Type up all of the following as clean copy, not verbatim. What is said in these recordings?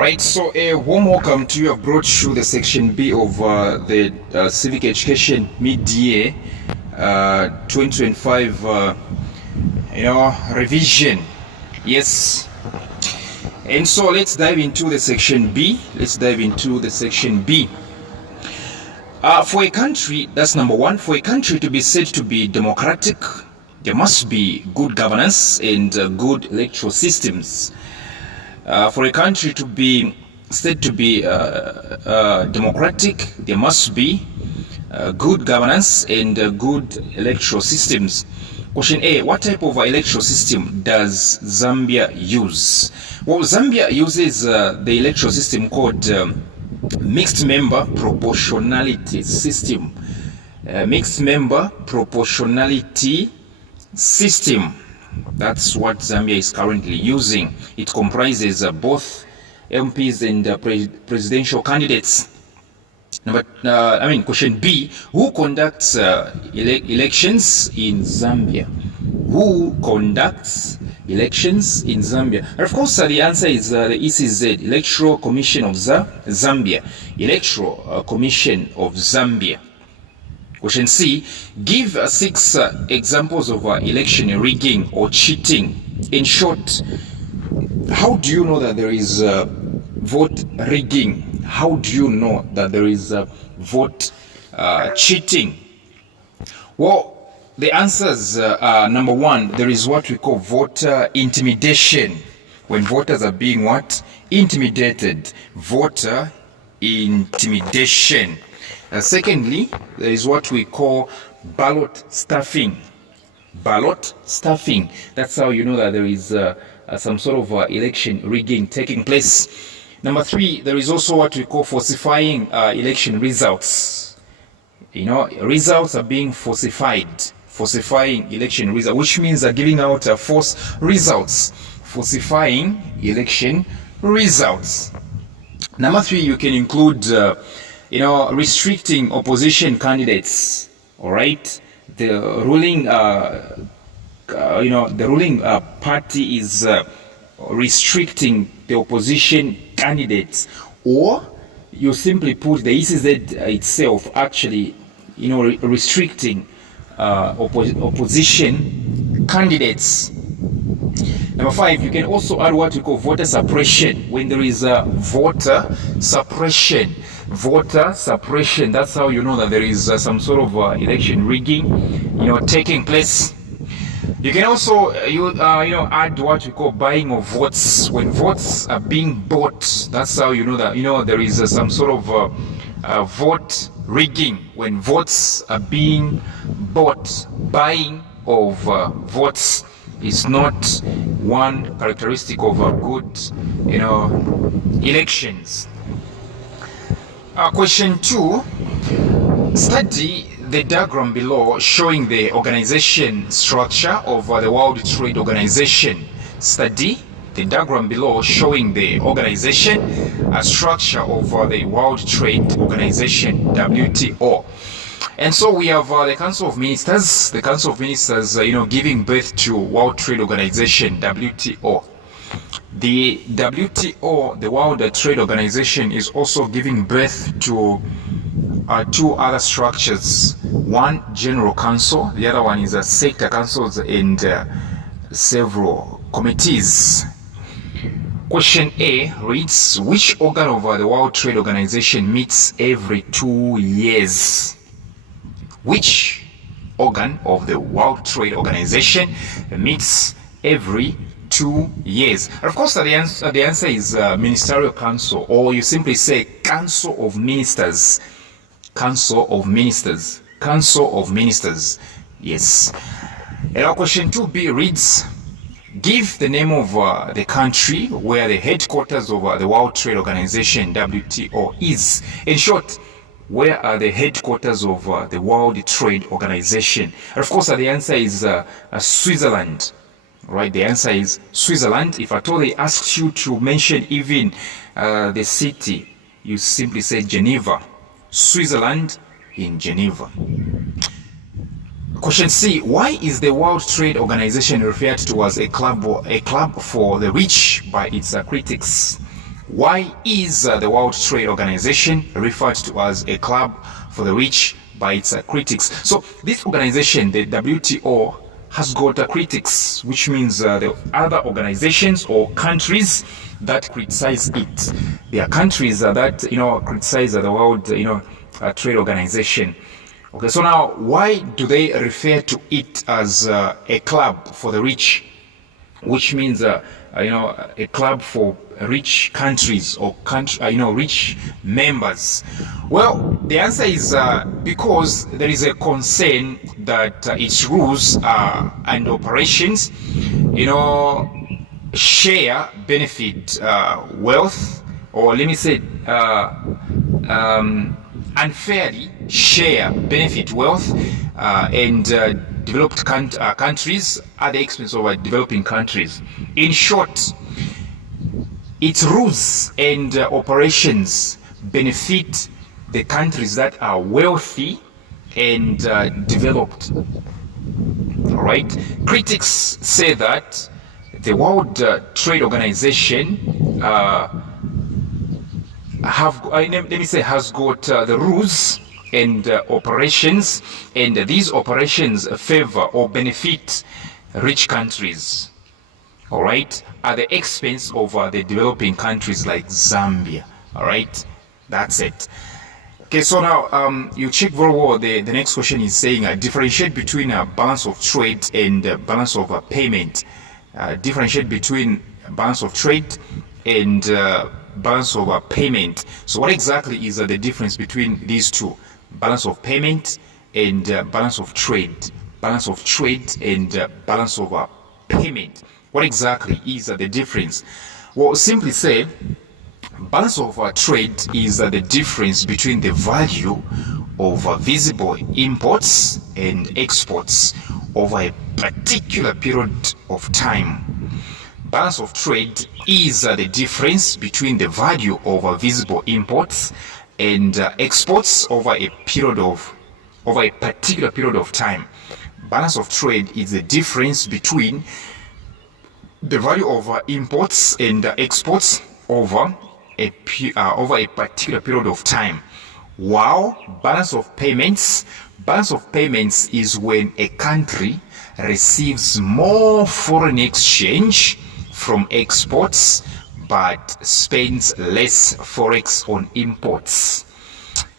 Right, so a warm welcome to you. I've brought you the section B of the Civic Education mid-year 2025 revision. Yes, and so let's dive into the section B. For a country, that's number one. For a country to be said to be democratic, there must be good governance and good electoral systems. For a country to be said to be democratic, there must be good governance and good electoral systems. Question A, what type of electoral system does Zambia use? Well, Zambia uses the electoral system called mixed member proportionality system. Mixed member proportionality system. That's what Zambia is currently using. It comprises both MPs and presidential candidates. Question B, who conducts elections in Zambia? Who conducts elections in Zambia? And of course, the answer is the ECZ, Electoral Commission of Zambia. Electoral Commission of Zambia. Question C, give 6 examples of election rigging or cheating. In short, how do you know that there is vote rigging? How do you know that there is vote cheating? Well, the answers are number one, there is what we call voter intimidation. When voters are being what? Intimidated. Voter intimidation. Secondly, there is what we call ballot stuffing. Ballot stuffing. That's how you know that there is some sort of election rigging taking place. Number 3, there is also what we call falsifying election results. Results are being falsified. Falsifying election results, which means giving out false results. Falsifying election results. Number 3, you can include restricting opposition candidates. All right, the ruling party is restricting the opposition candidates, or you simply put the ECZ itself actually restricting opposition candidates. Number 5, you can also add what we call voter suppression. When there is voter suppression. Voter suppression, that's how you know that there is some sort of election rigging taking place. You can also add what we call buying of votes. When votes are being bought, that's how you know that there is some sort of vote rigging. When votes are being bought, buying of votes is not one characteristic of good elections. Question 2, study the diagram below showing the organization structure of the World Trade Organization. Study the diagram below showing the organization structure of the World Trade Organization, WTO. And so we have the Council of Ministers. The Council of Ministers, giving birth to World Trade Organization, WTO. The WTO, the World Trade Organization, is also giving birth to 2 other structures. One, General Council. The other one is sector councils and several committees. Question A reads, which organ of the World Trade Organization meets every 2 years? Which organ of the World Trade Organization meets every 2 years? And of course, the answer is Ministerial Council, or you simply say Council of Ministers. Council of Ministers. Council of Ministers. Yes. And our question 2B reads, give the name of the country where the headquarters of the World Trade Organization, WTO, is. In short, where are the headquarters of the World Trade Organization? And of course, the answer is Switzerland. Right, the answer is Switzerland. If at all they asked you to mention even the city, you simply say Geneva. Switzerland in Geneva. Question C, why is the World Trade Organization referred to as a club for the rich by its critics? Why is the World Trade Organization referred to as a club for the rich by its critics? So this organization, the WTO, has got critics, which means the other organizations or countries that criticize it. There are countries that criticize the World Trade Organization. Okay, so now why do they refer to it as a club for the rich, which means a club for rich countries or rich members? Well, the answer is because there is a concern that its rules and operations share benefit wealth, or let me say unfairly share benefit wealth and developed countries at the expense of developing countries. In short, its rules and operations benefit the countries that are wealthy and developed. All right. Critics say that the World Trade Organization has got the rules and operations, and these operations favor or benefit rich countries, all right, at the expense of the developing countries like Zambia. All right, that's it. Okay, so now you check very well. The next question is saying differentiate between balance of trade and balance of payment. Differentiate between balance of trade and balance of payment. So what exactly is the difference between these two? Balance of payment and balance of trade. Balance of trade and balance of payment. What exactly is the difference? Well, simply say, balance of trade is the difference between the value of visible imports and exports over a particular period of time. Balance of trade is the difference between the value of visible imports and exports over a particular period of time. Balance of trade is the difference between the value of imports and exports over a particular period of time. While balance of payments is when a country receives more foreign exchange from exports but spends less forex on imports.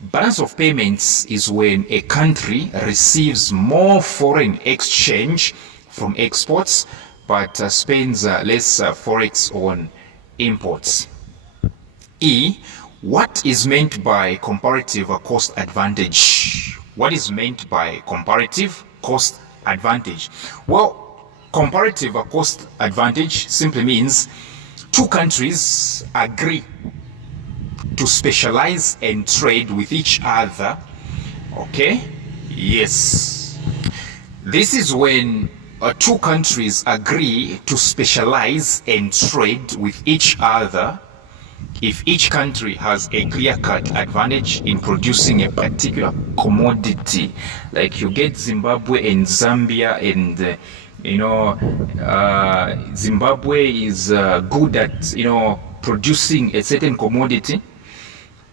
Balance of payments is when a country receives more foreign exchange from exports but spends less forex on imports. E. What is meant by comparative cost advantage? What is meant by comparative cost advantage? Well, comparative cost advantage simply means two countries agree to specialize and trade with each other. Okay? Yes. This is when two countries agree to specialize and trade with each other if each country has a clear-cut advantage in producing a particular commodity. Like you get Zimbabwe and Zambia, and Zimbabwe is good at producing a certain commodity,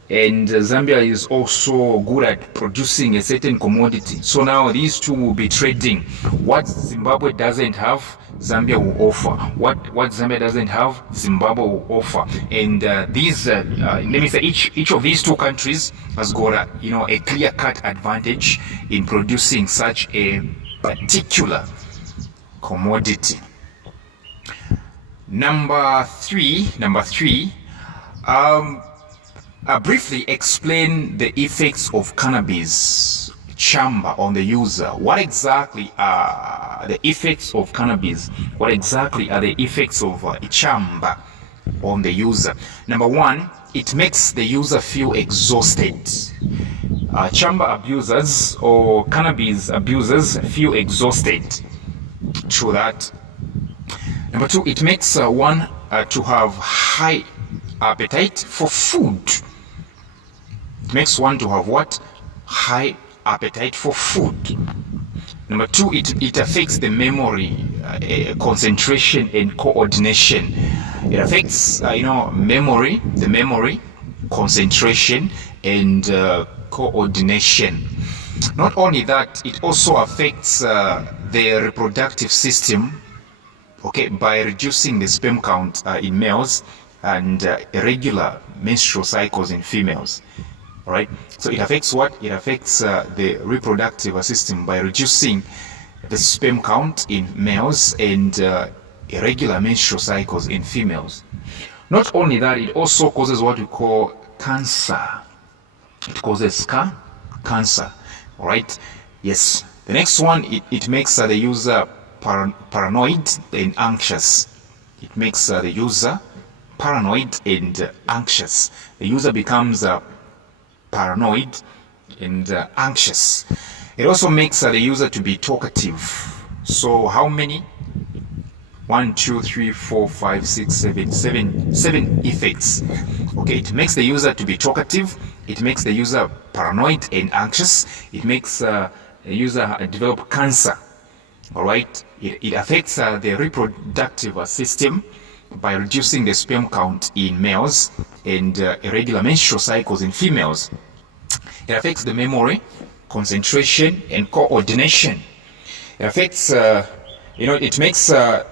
and Zambia is also good at producing a certain commodity. So now these two will be trading. What Zimbabwe doesn't have, Zambia will offer. What Zambia doesn't have, Zimbabwe will offer. And these, let me say, each of these two countries has got a clear-cut advantage in producing such a particular commodity. Number three. Briefly explain the effects of cannabis chamber on the user. What exactly are the effects of cannabis? What exactly are the effects of a chamber on the user? Number one, it makes the user feel exhausted. Chamber abusers or cannabis abusers feel exhausted through that. Number two, it makes one to have high appetite for food. It makes one to have what? High appetite for food. Number two, it affects the memory, concentration and coordination. It affects, memory, the memory, concentration, and coordination. Not only that, it also affects the reproductive system, okay, by reducing the sperm count in males and irregular menstrual cycles in females. All right. So it affects what? It affects the reproductive system by reducing the sperm count in males and irregular menstrual cycles in females. Not only that, it also causes what we call cancer. It causes cancer. All right. Yes. The next one, it makes the user paranoid and anxious. It makes the user paranoid and anxious. The user becomes paranoid and anxious. It also makes the user to be talkative. So how many? 1, 2, 3, 4, 5, 6, 7, 7 effects. Okay, it makes the user to be talkative. It makes the user paranoid and anxious. It makes the user develop cancer. All right, it affects the reproductive system by reducing the sperm count in males and irregular menstrual cycles in females. It affects the memory, concentration, and coordination. It affects, it makes the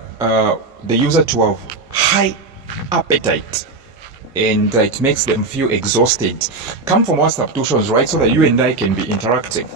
user to have high appetite, and it makes them feel exhausted. Come from our substitutions, right, so that you and I can be interacting.